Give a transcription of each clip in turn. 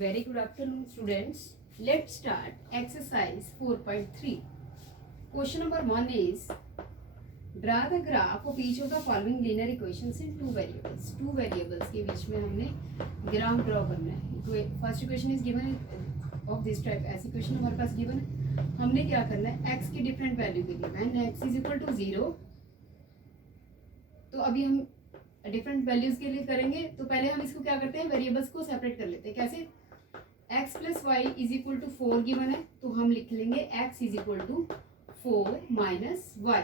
Very good afternoon, students. Let's start exercise 4.3. Question number 1 is draw the graph of each of the following linear equations in two variables. Two variables के बीच में हमने graph draw करना है. First equation is given of this type. ऐसी equation हमारे पास given है. हमने क्या करना है, x की डिफरेंट वैल्यू के लिए when x is equal to 0. तो अभी हम डिफरेंट वैल्यूज के लिए करेंगे. तो पहले हम इसको क्या करते हैं, वेरिएबल्स को सेपरेट कर लेते हैं. कैसे? x plus y is equal to 4 given है, तो हम लिख लेंगे x is equal to 4 minus y.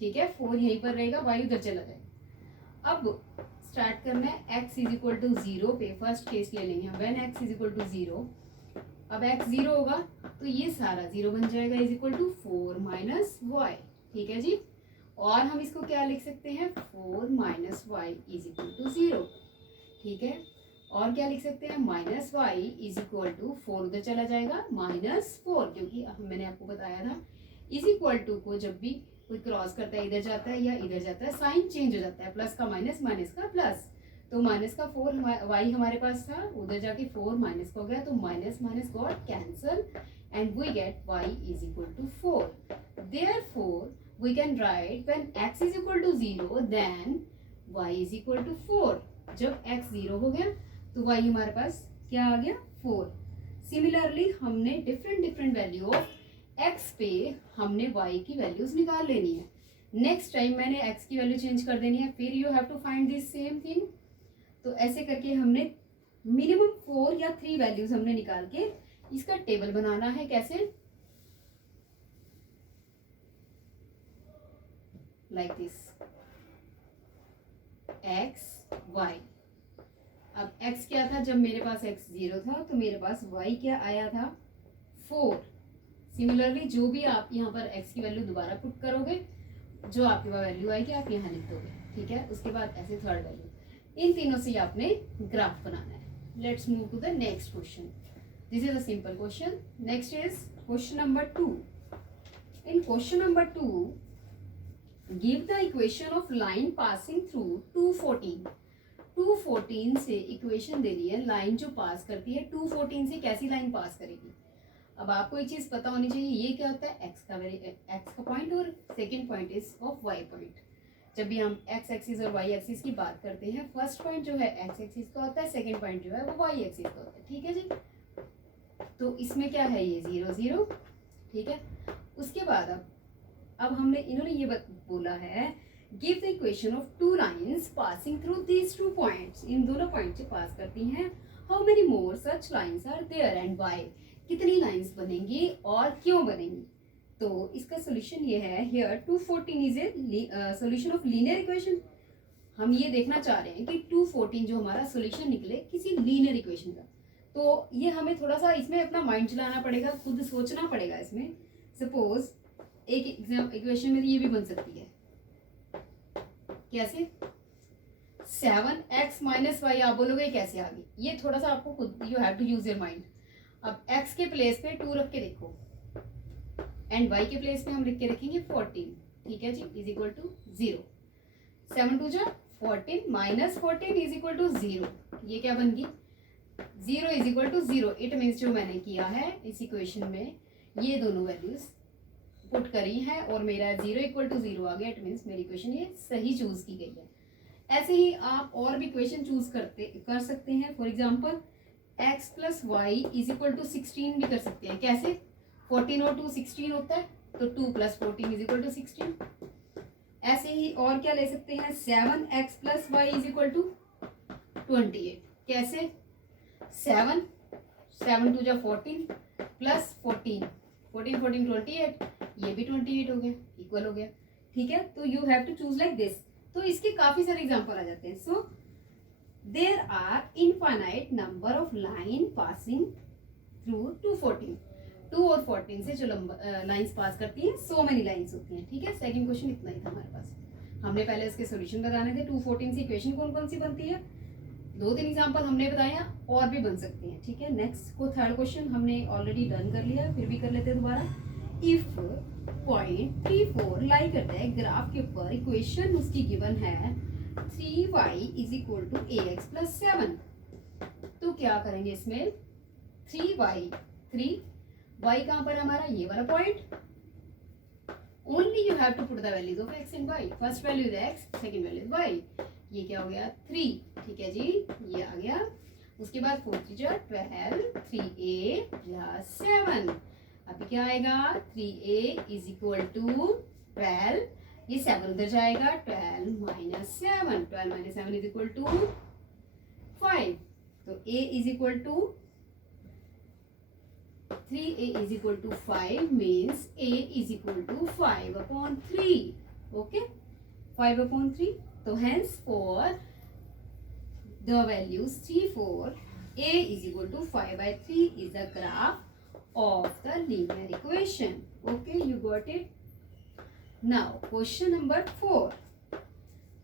ठीक है, 4 यहीं पर रहेगा, y उधर चला जाएगा. अब स्टार्ट करना है x इज इक्वल टू 0 पे. फर्स्ट केस ले लेंगे हम, when x is equal to 0. अब x 0 होगा तो ये सारा 0 बन जाएगा, is equal to 4 minus y. ठीक है जी. और हम इसको क्या लिख सकते हैं, 4 minus y is equal to 0. ठीक है. और क्या लिख सकते हैं, minus y is equal to 4 उधर चला जाएगा, माइनस 4, क्योंकि मैंने आपको बताया था इज इक्वल टू को जब भी कोई क्रॉस करता है, इधर जाता है या इधर जाता है, साइन चेंज हो जाता है. प्लस का माइनस, माइनस का प्लस. तो माइनस का 4 वाई हमारे पास था, उधर जाके 4 माइनस का हो गया, तो minus minus got cancel and we get y is equal to 4. Therefore we can write when x is equal to 0 then y is equal to 4. जब x 0 हो गया तो y हमारे पास क्या आ गया, 4. सिमिलरली हमने डिफरेंट वैल्यू ऑफ x पे हमने y की वैल्यूज निकाल लेनी है. नेक्स्ट टाइम मैंने x की वैल्यू चेंज कर देनी है, फिर you have to find this same thing. तो ऐसे करके हमने मिनिमम 4 या 3 वैल्यूज हमने निकाल के इसका टेबल बनाना है. कैसे? like this x y. अब x क्या था, जब मेरे पास x 0 था तो मेरे पास y क्या आया था, 4. सिमिलरली जो भी आप यहाँ पर x की वैल्यू दोबारा पुट करोगे, जो आपके पास वैल्यू आएगी आप यहाँ लिख दोगे. ठीक है. उसके बाद ऐसे थर्ड वैल्यू, इन तीनों से आपने ग्राफ बनाना है. Let's move to the next question. This is a simple question. Next is question number 2. In question number 2, give the equation of line passing through 214. 214 से इक्वेशन दे दी है, लाइन जो पास करती है 214 से कैसी लाइन पास करेगी. अब आपको एक चीज पता होनी चाहिए, ये क्या होता है, x का पॉइंट और second point is of y point. जब भी हम x एक्सिस और y एक्सिस की बात करते हैं, फर्स्ट पॉइंट जो है x एक्सिस का होता है, सेकंड पॉइंट जो है वो y एक्सिस का होता है. ठीक है जी. तो इसमें क्या है, ये 0 0. ठीक है. उसके बाद अब हमने इन्होंने ये बोला है, give the equation of two lines passing through these two points. इन दोनों पॉइंट से पास करती हैं. How many more such lines are there and why. कितनी लाइंस बनेंगी और क्यों बनेंगी. तो इसका सोल्यूशन ये है, here 214 is a solution of linear equation. हम ये देखना चाह रहे हैं कि 214 जो हमारा सोल्यूशन निकले किसी लीनियर इक्वेशन का. तो ये हमें थोड़ा सा इसमें अपना माइंड चलाना पड़ेगा, खुद सोचना पड़ेगा इसमें. सपोज एक इक्वेशन में ये भी बन सकती है. कैसे? 7x minus Y. आप बोलोगे कैसे आ गई, ये थोड़ा सा आपको खुद, you have to use your mind. अब x के प्लेस पे 2 रख के देखो एंड y के प्लेस पे हम लिख के रखेंगे 14. ठीक है जी. Is equal to 0. 7 2 जा 14 माइनस 14 इज इक्वल टू 0. ये क्या बन गई, 0 is equal to 0. It means जो मैंने किया है इस इक्वेशन में, ये दोनों वैल्यूज पुट करी है और मेरा 0 इक्वल टू 0 आ गया. इट मीन्स मेरी इक्वेशन ये सही चूज की गई है. ऐसे ही आप और भी इक्वेशन चूज कर सकते हैं. For example x plus y is equal to 16 भी कर सकते हैं. कैसे? 14 और 2 16 होता है, तो 2 प्लस 14 इज इक्वल टू 16. ऐसे ही और क्या ले सकते हैं, 7x plus y is equal to 28. कैसे? 7 7 2 जा 14 प्लस 14 14 14 28, ये भी 28 हो गया, इक्वल हो गया. ठीक है. तो you have to choose like this. तो इसके काफी सारे एग्जांपल आ जाते हैं. So there are infinite number of line passing through 214. 2 और 14 से जो लाइंस पास करती हैं, सो मेनी लाइंस होती हैं. ठीक है. सेकंड क्वेश्चन इतना ही था हमारे पास. हमने पहले इसके सोल्यूशन बताने थे. 214 से इक्वेशन कौन कौन सी बनती है, 2-3 एग्जाम्पल हमने बताया, और भी बन सकती हैं. ठीक है. नेक्स्ट को थर्ड क्वेश्चन हमने ऑलरेडी डन कर लिया, फिर भी कर लेते हैं दोबारा. इफ पॉइंट 34 लाई करता है ग्राफ के ऊपर, इक्वेशन उसकी गिवन है 3y is equal to ax plus 7. तो क्या करेंगे इसमें, 3y, 3y कहाँ पर हमारा, ये वाला point. Only you have to put the values of x and y. First value is x, second value is y. ये क्या हो गया 3, ठीक है जी, ये आ गया. उसके बाद 4 3 जा 12, 3a प्लस 7. अभी क्या आएगा, 3a इज इक्वल टू 12, ये 7 उधर जाएगा, 12 minus 7, 12 minus 7 is equal to 5. तो a is equal to 3a is equal to 5 means a is equal to 5 upon 3. Okay, 5 upon 3. So henceforth the values 3 4 a is equal to 5 by 3 is the graph of the linear equation. Okay, you got it. Now question number 4.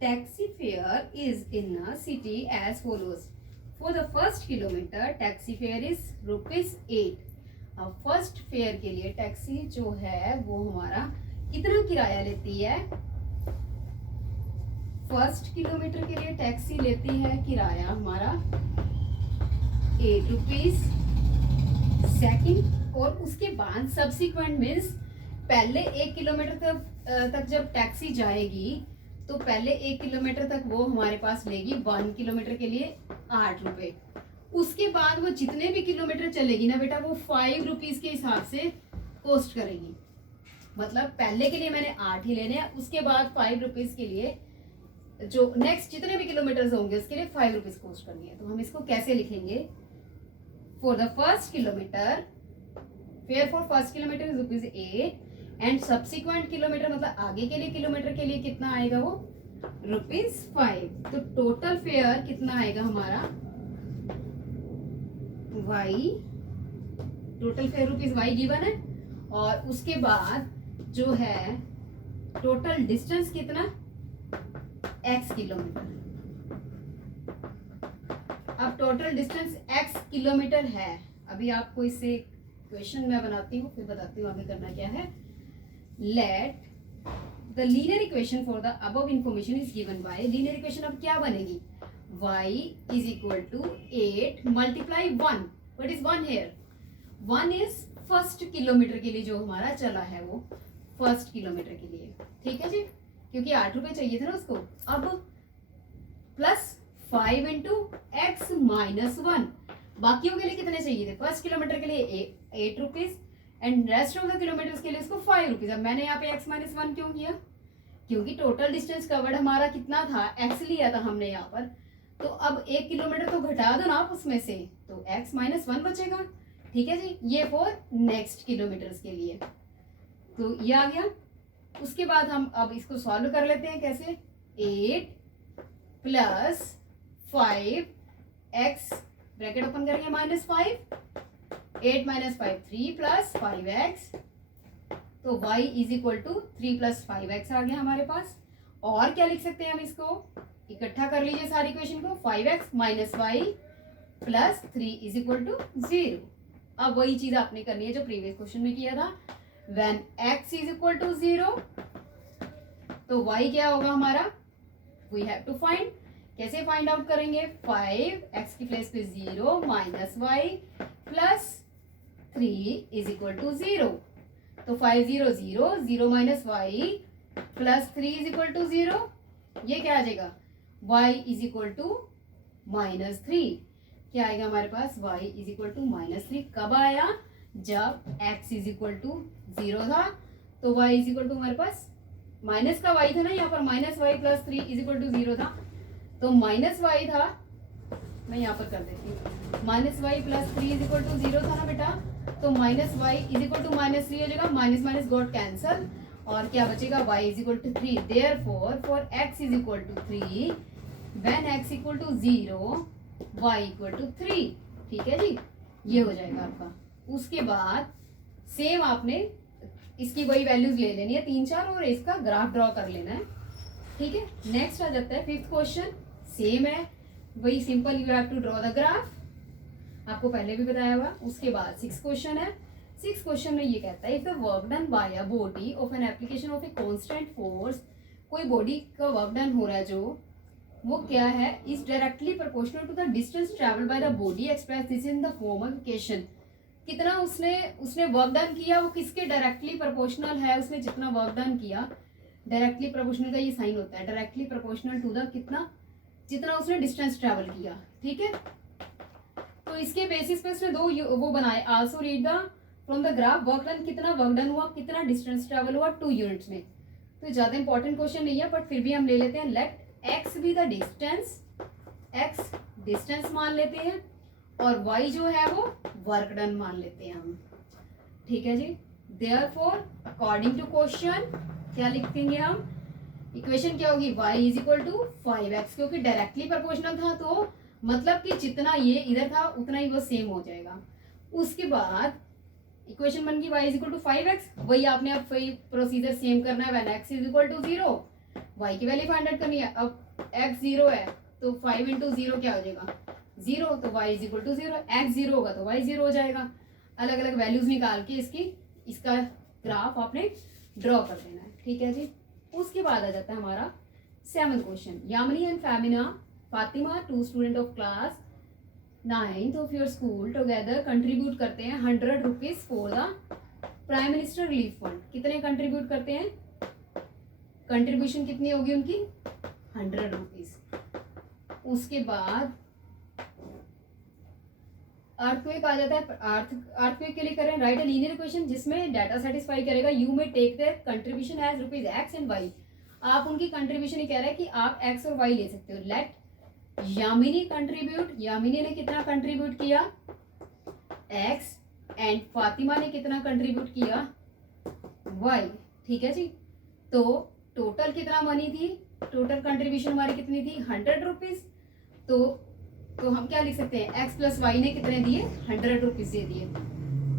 Taxi fare is in a city as follows. For the first kilometer taxi fare is ₹8. अब first fair के लिए taxi जो है वो हमारा कितना किराया लेती है, फर्स्ट किलोमीटर के लिए टैक्सी लेती है किराया हमारा ₹8. सेकंड, और उसके बाद सब्सिक्वेंट मीन्स पहले 1 किलोमीटर तक जब टैक्सी जाएगी तो पहले 1 किलोमीटर तक वो हमारे पास लेगी 1 किलोमीटर के लिए ₹8. उसके बाद वो जितने भी किलोमीटर चलेगी ना बेटा वो ₹5 के हिसाब से कॉस्ट करेगी. मतलब पहले के लिए मैंने 8 ही लेने हैं, उसके बाद ₹5 के लिए जो नेक्स्ट जितने भी किलोमीटर होंगे उसके लिए ₹5 कॉस्ट करनी है. तो हम इसको कैसे लिखेंगे, for the first kilometre, fair for first kilometre is ₹8 and subsequent kilometre मतलब आगे के लिए किलोमीटर के लिए कितना आएगा वो ₹5. तो टोटल फेयर कितना आएगा हमारा y, total fair ₹y given है, और उसके बाद जो है टोटल डिस्टेंस कितना x किलोमीटर. अब टोटल डिस्टेंस x किलोमीटर है. अभी आपको इससे क्वेश्चन मैं बनाती हूँ फिर बताती हूँ आगे करना क्या है. Let the linear equation for the above information is given by, linear equation अब क्या बनेगी, y is equal to 8 multiply 1. What is 1 here? 1 is first kilometre के लिए जो हमारा चला है वो फर्स्ट किलोमीटर के लिए, ठीक है जी, क्योंकि ₹8 चाहिए था ना उसको. अब प्लस 5 इंटू एक्स माइनस 1, बाकियों के लिए कितने चाहिए थे, फर्स्ट किलोमीटर के लिए ₹8 and rest of the kilometre के लिए उसको ₹5. अब मैंने यहाँ पे x माइनस 1 क्यों किया, क्योंकि टोटल डिस्टेंस कवर्ड हमारा कितना था, x लिया था हमने यहाँ पर. तो अब 1 किलोमीटर तो घटा दो ना आप उसमें से, तो x माइनस 1 बचेगा, ठीक है जी. ये फॉर नेक्स्ट किलोमीटर्स के लिए, तो ये आ गया. उसके बाद हम अब इसको सॉल्व कर लेते हैं कैसे, 8 प्लस 5x ब्रैकेट ओपन करेंगे -5, 8 माइनस 5 3 प्लस 5x, तो y is equal to 3 plus 5x आ गया हमारे पास. और क्या लिख सकते हैं हम, इसको इकट्ठा कर लीजिए सारी इक्वेशन को, 5x minus y plus 3 is equal to 0. अब वही चीज आपने करनी है जो प्रीवियस क्वेश्चन में किया था, when x is equal to 0 तो y क्या होगा हमारा, वी हैव टू फाइंड. कैसे फाइंड आउट करेंगे, 5x की प्लेस पे 0 minus y plus 3 is equal to 0. तो 5 0 0 0 minus y plus 3 is equal to 0. ये क्या आ जाएगा, y इज इक्वल टू -3. क्या आएगा हमारे पास, y इज इक्वल टू -3. कब आया, जब x इज इक्वल टू 0 था, तो y इज इक्वल टू हमारे पास माइनस का y था ना, यहाँ पर -y plus 3 is equal to 0 था, तो -y था, मैं यहाँ पर कर देती हूँ, -y plus 3 is equal to 0 था ना बेटा, तो -y इज इक्वल टू -3 हो जाएगा, माइनस माइनस गॉट कैंसल, और क्या बचेगा, y is equal to 3. Therefore for x is equal to 3 when x equal to 0 y equal to 3. ठीक है जी, ये हो जाएगा आपका. उसके बाद सेम आपने इसकी वही वैल्यूज ले लेनी है 3 4 और इसका ग्राफ ड्रॉ कर लेना है. ठीक है, नेक्स्ट आ जाता है 5th क्वेश्चन. सेम है वही, simple, you have to draw the graph, आपको पहले भी बताया हुआ. उसके बाद 6th क्वेश्चन है. 6th क्वेश्चन में ये कहता है, if the work done by a body of an application of a constant force, कोई बॉडी का वर्क डन हो रहा है जो वो क्या है, is directly proportional to the distance travel by the body express this in the form of equation. कितना उसने वर्क डन किया वो किसके डायरेक्टली प्रोपोर्शनल है, उसने जितना वर्क डन किया, डायरेक्टली प्रोपोर्शनल का ये साइन होता है, डायरेक्टली प्रोपोर्शनल टू द कितना, जितना उसने डिस्टेंस ट्रेवल किया। ठीक है, तो इसके बेसिस पे उसने दो वो बनाए, also read the from the graph work done, कितना वर्क डन हुआ, कितना डिस्टेंस ट्रेवल हुआ 2 यूनिट्स में। तो ज्यादा इंपॉर्टेंट क्वेश्चन नहीं है बट फिर भी हम ले लेते हैं। Let x be the distance, x distance मान लेते हैं और वाई जो है वो वर्क डन मान लेते हैं हम। ठीक है जी, देयरफॉर अकॉर्डिंग टू क्वेश्चन क्या लिखेंगे हम, इक्वेशन क्या होगी, y is equal to 5x, क्योंकि डायरेक्टली प्रोपोर्शनल था तो मतलब कि जितना ये इधर था उतना ही वो सेम हो जाएगा। उसके बाद इक्वेशन बन गई y is equal to 5x, वही आपने अब वही प्रोसीजर सेम करना है, when x is equal to 0 y की वैल्यू फाइंड आउट करनी है। अब x 0 है तो 5 इंटू 0 क्या हो जाएगा 0, तो y is equal to 0, x 0 होगा तो y 0 हो जाएगा। अलग अलग वैल्यूज निकाल के इसका ग्राफ आपने ड्रॉ कर देना है। ठीक है जी, उसके बाद आ जाता है हमारा 7th question. Yamini and Fatima 2 student of class 9th of your school together contribute करते हैं 100 rupees for the prime minister relief fund. कितने कंट्रीब्यूट करते हैं, कंट्रीब्यूशन कितनी होगी उनकी 100 रुपीज। उसके बाद अर्थक्वेक आ जाता है, अर्थक्वेक के लिए करें राइट अ लीनियर इक्वेशन जिसमें डाटा सेटिस्फाई करेगा। You may take their contribution as rupees x and y, आप उनकी कंट्रीब्यूशन ही कह रहे हैं कि आप एक्स और वाई ले सकते हो। लेट यामिनी कंट्रीब्यूट, यामिनी ने कितना कंट्रीब्यूट किया एक्स एंड फातिमा ने कितना कंट्रीब्यूट किया वाई। ठीक है जी, तो टोटल कितना मनी थी, टोटल कंट्रीब्यूशन हमारी कितनी थी 100 रुपीज। तो हम क्या लिख सकते हैं, एक्स प्लस वाई ने कितने दिए 100 रुपीज दे दिए।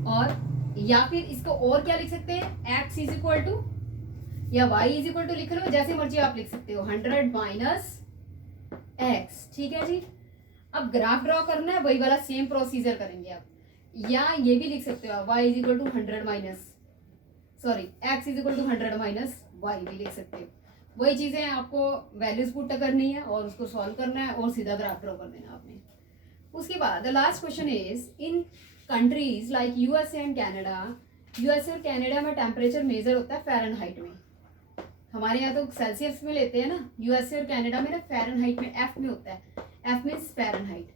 और या फिर इसको और क्या लिख सकते हैं, एक्स इज इक्वल टू या वाई इज इक्वल टू लिख लो, जैसे मर्जी आप लिख सकते हो 100 माइनस एक्स। ठीक है जी, अब ग्राफ ड्रॉ करना है वही वाला सेम प्रोसीजर करेंगे आप, या ये भी लिख सकते हो y is equal to 100 minus sorry x is equal to 100 minus y भी लिख सकते हो। वही चीजें आपको वैल्यूज पुट करनी है और उसको सॉल्व करना है और सीधा ग्राफ ड्रॉ कर देना आपने। उसके बाद the last question is in countries like USA and Canada, USA और कनाडा में टेम्परेचर मेजर होता है फ़ारेनहाइट में, हमारे यहाँ तो सेल्सियस में लेते हैं ना, यूएसए और कनाडा में ना फ़ारेनहाइट में एफ में होता है, एफ मीन्स फ़ारेनहाइट,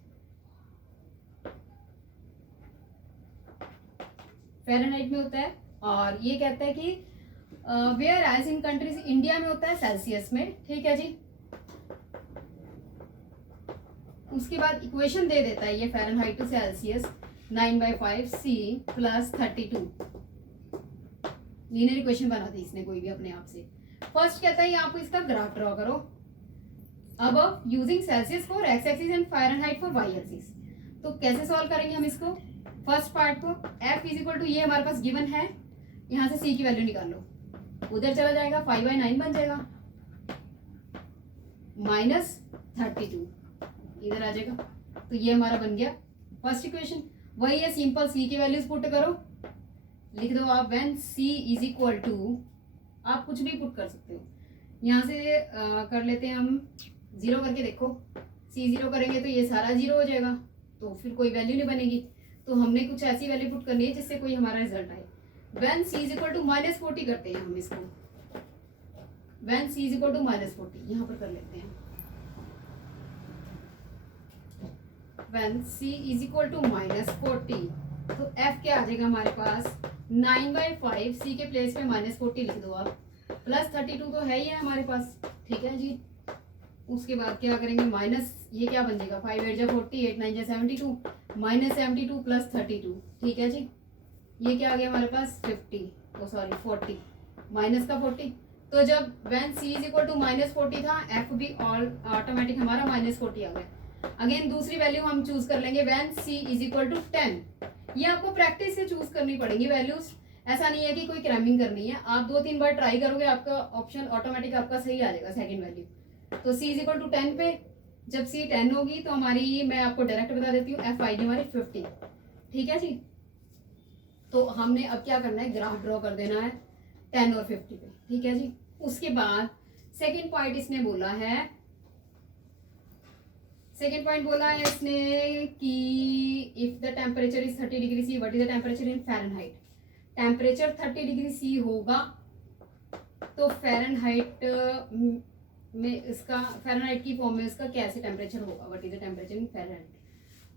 फ़ारेनहाइट में होता है। और ये कहता है कि whereas in countries, India में होता है सेल्सियस में। ठीक है जी, उसके बाद इक्वेशन दे देता है ये Fahrenheit to Celsius 9/5 C plus 32, linear equation बना दी इसने कोई भी अपने आप से। फर्स्ट कहता है आप इसका ग्राफ ड्रॉ करो, अब using Celsius for x axis and Fahrenheit for y axis. तो कैसे सॉल्व करेंगे हम इसको, फर्स्ट पार्ट को f इज इक्वल टू ये हमारे पास गिवन है, यहाँ से c की वैल्यू निकाल लो, उधर चला जाएगा 5/9 बन जाएगा माइनस 32 इधर आ जाएगा। तो ये हमारा बन गया फर्स्ट इक्वेशन। वही है सिंपल, c की वैल्यूज पुट करो, लिख दो आप when c is equal to, आप कुछ भी पुट कर सकते हो, यहाँ से कर लेते हैं हम 0 करके देखो, c 0 करेंगे तो ये सारा 0 हो जाएगा, तो फिर कोई वैल्यू नहीं बनेगी। तो हमने कुछ ऐसी वैल्यू पुट करनी है जिससे कोई हमारा रिजल्ट आए। When c is equal to -40 करते हैं हम इसको, when c is equal to -40 यहाँ पर कर लेते हैं, when c is equal to -40 तो f क्या आ जाएगा हमारे पास 9/5, c के प्लेस पे -40 लिख दो आप, प्लस 32 तो है ही है हमारे पास। ठीक है जी, उसके बाद क्या करेंगे माइनस, ये क्या बन जाएगा 5 8 जा 40, 8 9 जा 72, -72 प्लस 32। ठीक है जी, ये क्या आ गया हमारे पास 40 माइनस का 40। तो जब when c is equal to -40 था, f भी ऑटोमेटिक हमारा -40 आ गया। अगेन दूसरी वैल्यू हम चूज कर लेंगे when c is equal to 10, ये आपको प्रैक्टिस से चूज करनी पड़ेगी वैल्यूज, ऐसा नहीं है कि कोई क्रैमिंग करनी है, आप 2-3 बार ट्राई करोगे आपका ऑप्शन ऑटोमेटिक आपका सही आ जाएगा सेकंड वैल्यू। तो c इज इक्वल टू 10 पे जब c 10 होगी तो हमारी, मैं आपको डायरेक्ट बता देती हूँ, f आएगी हमारी 50। ठीक है जी, तो हमने अब क्या करना है, ग्राफ ड्रॉ कर देना है 10 और 50 पे। ठीक है जी, उसके बाद सेकंड पॉइंट इसने बोला है सेकेंड पॉइंट बोला है इसने कि if the temperature is 30 degree C what is the temperature in Fahrenheit. Temperature 30 degree C होगा तो फ़ारेनहाइट में इसका, फ़ारेनहाइट की फॉर्म में इसका कैसे टेम्परेचर होगा, what is the temperature in Fahrenheit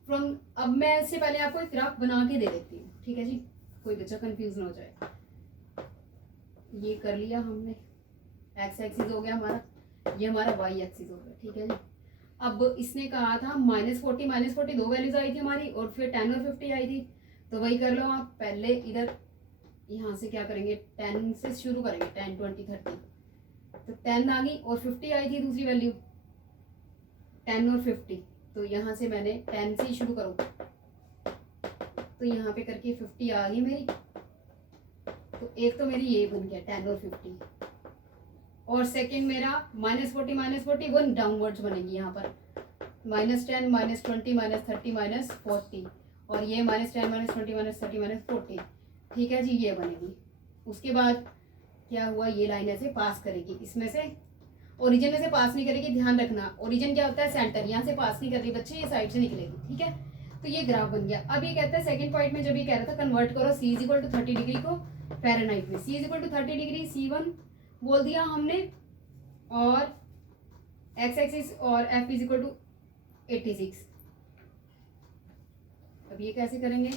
from. अब मैं इससे पहले आपको एक ग्राफ बना के दे देती हूँ, ठीक है जी, कोई बच्चा कंफ्यूज ना हो जाए। ये कर लिया हमने, एक्स एक्सिस हो गया हमारा, ये हमारा वाई एक्सिस हो गया, ठीक है जी। अब इसने कहा था -40 दो वैल्यूज आई थी हमारी, और फिर 10 और 50 आई थी। तो वही कर लो आप, पहले इधर यहाँ से क्या करेंगे, 10 से शुरू करेंगे, 10 20 30, तो 10 आ गई और 50 आई थी दूसरी वैल्यू, 10 और 50। तो यहाँ से मैंने 10 से ही शुरू करूँ, तो यहाँ पे करके 50 आ गई मेरी। तो एक तो मेरी ये बन गया 10 और 50, और सेकंड मेरा -40 वन डाउनवर्ड्स बनेगी यहाँ पर, -10 -20 -30 -40, और ये -10 -20 -30 -40, ठीक है जी, ये बनेगी। उसके बाद क्या हुआ, ये लाइन ऐसे पास करेगी, इसमें से ओरिजिन में से पास नहीं करेगी, ध्यान रखना। ओरिजिन क्या होता है, सेंटर, यहाँ से पास नहीं कर रही बच्चे, ये साइड से निकलेगी, ठीक है। तो ये ग्राफ बन गया। अब ये कहता है सेकंड पॉइंट में, जब ये कह रहा था कन्वर्ट करो C = 30 डिग्री को फ़ारेनहाइट में, C = 30 डिग्री, C1 बोल दिया हमने, और एक्स एक्सिस और F = 86। अब ये कैसे करेंगे,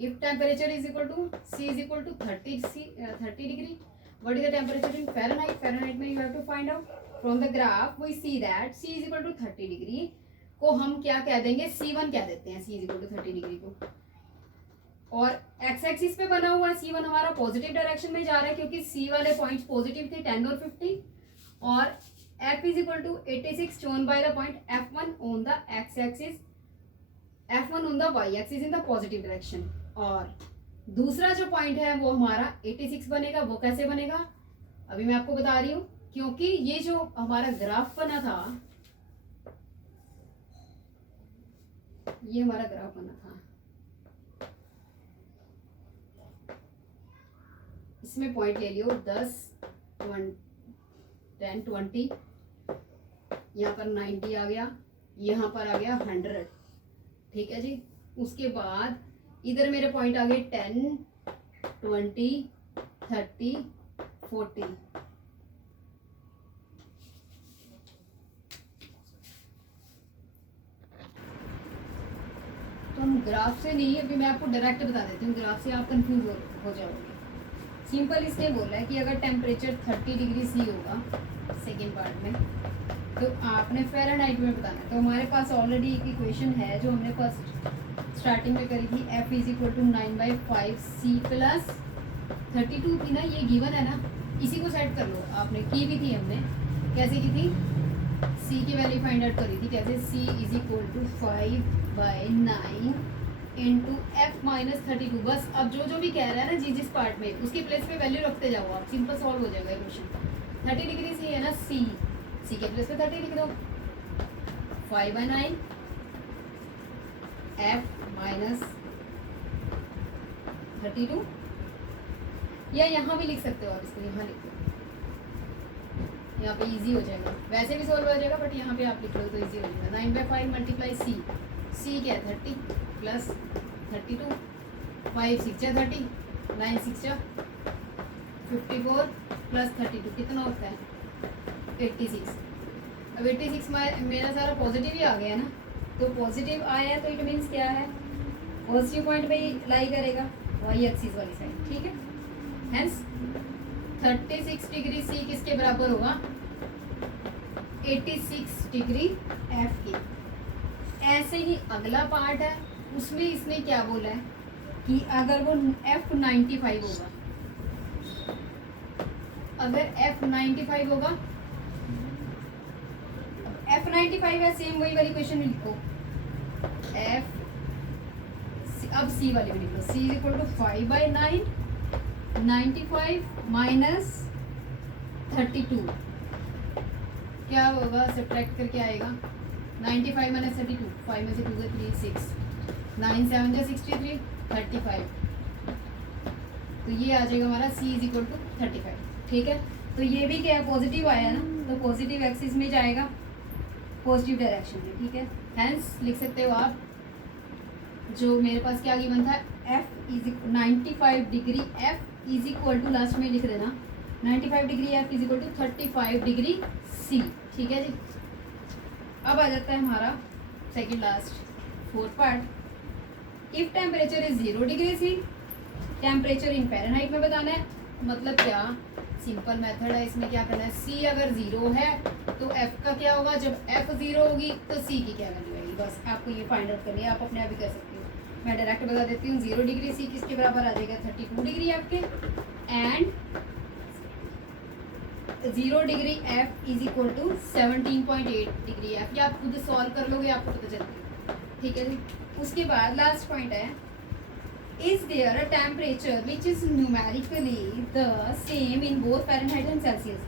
if temperature is equal to C is equal to 30 degree, what is the temperature in Fahrenheit? Fahrenheit में you have to find out from the graph. We see that C is equal to 30 degree को हम क्या कह देंगे, C1 कह देते हैं, C is equal to 30 degree को। और एक्स एक्सिस पे बना हुआ है C1 हमारा पॉजिटिव डायरेक्शन में जा रहा है, क्योंकि C वाले पॉइंट्स पॉजिटिव थे 10 और 50, और F is equal to 86 shown by the point F1 on the x axis, F1 on the y axis in the positive direction। और दूसरा जो पॉइंट है वो हमारा 86 बनेगा। वो कैसे बनेगा, अभी मैं आपको बता रही हूँ, क्योंकि ये जो हमारा ग्राफ बना था, ये हमारा ग्राफ बना था, इसमें पॉइंट ले लियो 10 10 20, यहाँ पर 90 आ गया, यहाँ पर आ गया 100, ठीक है जी। उसके बाद इधर मेरे पॉइंट आ गए 10 20 30 40। तो हम ग्राफ से नहीं, अभी मैं आपको डायरेक्ट बता देती हूँ, ग्राफ से आप कंफ्यूज हो जाओगे। सिंपल इसने बोला है कि अगर टेम्परेचर 30 डिग्री सी होगा सेकेंड पार्ट में, तो आपने फ़ारेनहाइट में बताना है। तो हमारे पास ऑलरेडी एक इक्वेशन है जो हमने फर्स्ट स्टार्टिंग में करी थी, F = 9/5 C + 32 थी ना, ये गिवन है ना, इसी को सेट कर लो। आपने की भी थी, हमने कैसे की थी, C की वैल्यू फाइंड आउट करी थी कैसे, C = 5/9 × F - 32। बस अब जो भी कह रहा है ना जिस पार्ट में, उसके प्लेस पे वैल्यू रखते जाओ आप, सिंपल सॉल्व हो जाएगा क्वेश्चन। 30 डिग्री C है ना, C के प्लेस पे 30 लिख दो, 5/9 F - 32, या यहाँ भी लिख सकते हो आप, इसको यहाँ लिख दो, यहाँ पे इजी हो जाएगा। वैसे भी सॉल्व हो जाएगा, बट यहाँ पे आप लिख लो तो इजी हो जाएगा। 9/5 × C क्या है 30 + 32, 5 6 30, 9 6 54 + 32 कितना होता है 86। अब 86 मेरा सारा पॉजिटिव ही आ गया ना, तो पॉजिटिव आया है तो इट मीन्स क्या है, पॉजिटिव पॉइंट पे ही लाई करेगा, वाई एक्सिस वाली साइड, ठीक है। हेंस 36 डिग्री C किसके बराबर होगा, 86 डिग्री F की। ऐसे ही अगला पार्ट है, उसमें इसने क्या बोला है कि अगर वो F 95 होगा, अगर F 95 होगा, F 95 है, सेम वही वाली क्वेश्चन लिखो, F अब C वाली में लिख लो, C = 5/9 95 - 32, क्या होगा, सब्ट्रैक्ट करके आएगा 95 - 32, 5 में से 2 3 6, 9 7 63 35, तो ये आ जाएगा हमारा c इज इक्वल टू 35, ठीक है। तो ये भी क्या है, पॉजिटिव आया ना, तो पॉजिटिव एक्सिस में जाएगा, पॉजिटिव डायरेक्शन में, ठीक है। हेंस लिख सकते हो आप, जो मेरे पास क्या गिवन था, f is 95 degree, f is equal to, last में लिख देना 95 degree, f is equal to 35 degree c, ठीक है जी। अब आ जाता है हमारा second last fourth part. If temperature is 0 degree C, temperature in Fahrenheit में बताना है। मतलब क्या, सिंपल मेथड है, इसमें क्या करना है, c अगर 0 है तो f का क्या होगा, जब f 0 होगी तो c की क्या वैल्यू आएगी, बस आपको ये फाइंड आउट करनी है, आप अपने आप ही कर सकते हो। मैं डायरेक्ट बता देती हूँ, 0 डिग्री c किसके बराबर आ जाएगा, 32 डिग्री आपके, and 0 degree f is equal to 17.8 degree f। या आप खुद सॉल्व कर लोगे, आपको पता चलेगा, ठीक है जी। उसके बाद लास्ट पॉइंट है, is there a temperature which is numerically the same in both Fahrenheit and Celsius.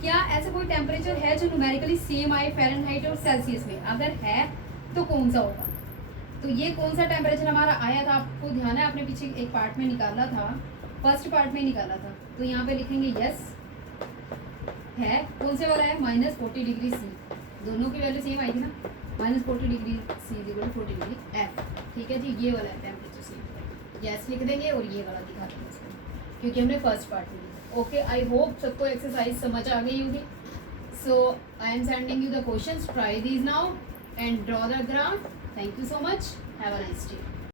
क्या ऐसा कोई टेम्परेचर है जो न्यूमेरिकली सेम आए फ़ारेनहाइट और सेल्सियस में, अगर है तो कौन सा होगा। तो ये कौन सा टेम्परेचर हमारा आया था, आपको ध्यान है, आपने पीछे एक पार्ट में निकाला था, फर्स्ट पार्ट में निकाला था, तो यहाँ पे लिखेंगे यस है, कौन से वाला है, -40 डिग्री सी, दोनों की वैल्यू सेम आई थी ना, -40 degree C is equal to 40 degree F, ठीक है जी। ये वाला है टेम्परेचर सेम, यस लिख देंगे और ये वाला दिखा देंगे इसमें, क्योंकि हमने फर्स्ट पार्ट में लिखा। ओके, आई होप सबको एक्सरसाइज समझ आ गई होगी। So I am sending you the questions, try these now and draw the graph. Thank you so much, have a nice day.